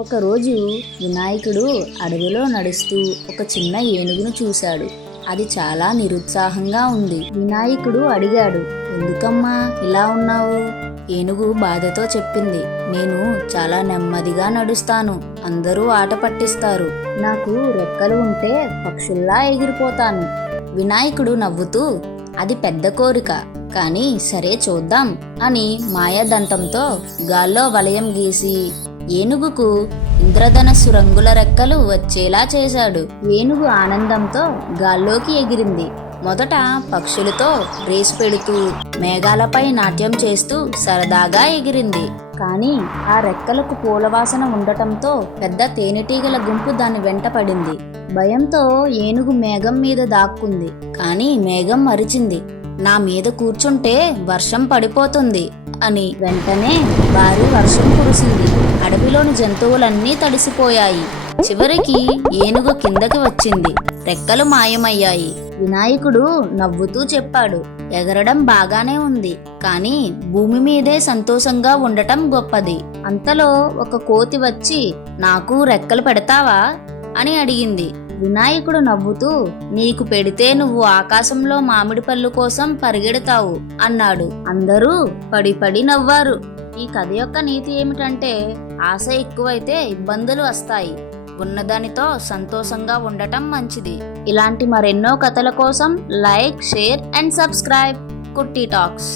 ఒకరోజు వినాయకుడు అడవిలో నడుస్తూ ఒక చిన్న ఏనుగును చూశాడు. అది చాలా నిరుత్సాహంగా ఉంది. వినాయకుడు అడిగాడు, ఎందుకమ్మా ఇలా ఉన్నావు? ఏనుగు బాధతో చెప్పింది, నేను చాలా నెమ్మదిగా నడుస్తాను. అందరూ ఆట పట్టిస్తారు. నాకు రెక్కలు ఉంటే పక్షుల్లా ఎగిరిపోతాను. వినాయకుడు నవ్వుతూ, అది పెద్ద కోరిక, కానీ సరే చూద్దాం అని మాయాదంతంతో గాల్లో వలయం గీసి ఏనుగుకు ఇంద్రధనస్సు రంగుల రెక్కలు వచ్చేలా చేశాడు. ఏనుగు ఆనందంతో గాల్లోకి ఎగిరింది. మొదట పక్షులతో రేసు పెడుతూ మేఘాలపై నాట్యం చేస్తూ సరదాగా ఎగిరింది. కానీ ఆ రెక్కలకు పూలవాసన ఉండటంతో పెద్ద తేనెటీగల గుంపు దాని వెంట పడింది. భయంతో ఏనుగు మేఘం మీద దాక్కుంది. కానీ మేఘం అరిచింది, నా మీద కూర్చుంటే వర్షం పడిపోతుంది అని. వెంటనే భారీ వర్షం కురిసింది. అడవిలోని జంతువులన్నీ తడిసిపోయాయి. చివరికి ఏనుగు కిందకి వచ్చింది. రెక్కలు మాయమయ్యాయి. వినాయకుడు నవ్వుతూ చెప్పాడు, ఎగరడం బాగానే ఉంది, కానీ భూమి మీదే సంతోషంగా ఉండటం గొప్పది. అంతలో ఒక కోతి వచ్చి, నాకు రెక్కలు పెడతావా అని అడిగింది. వినాయకుడు నవ్వుతూ, నీకు పెడితే నువ్వు ఆకాశంలో మామిడి పళ్ళు కోసం పరిగెడతావు అన్నాడు. అందరూ పడి పడి నవ్వారు. ఈ కథ యొక్క నీతి ఏమిటంటే, ఆశ ఎక్కువైతే ఇబ్బందులు వస్తాయి. ఉన్నదానితో సంతోషంగా ఉండటం మంచిది. ఇలాంటి మరెన్నో కథల కోసం లైక్, షేర్ అండ్ సబ్స్క్రైబ్ కుట్టి టాక్స్.